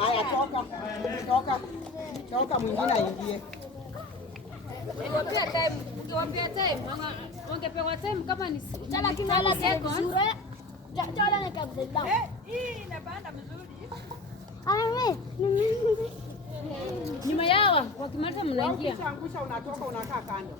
Haya, toka mwingine aingie. Ukiwaambia time, ungepewa time kama ni nyuma yao wakimaliza mnaingia. Angusha, unatoka, unakaa kando.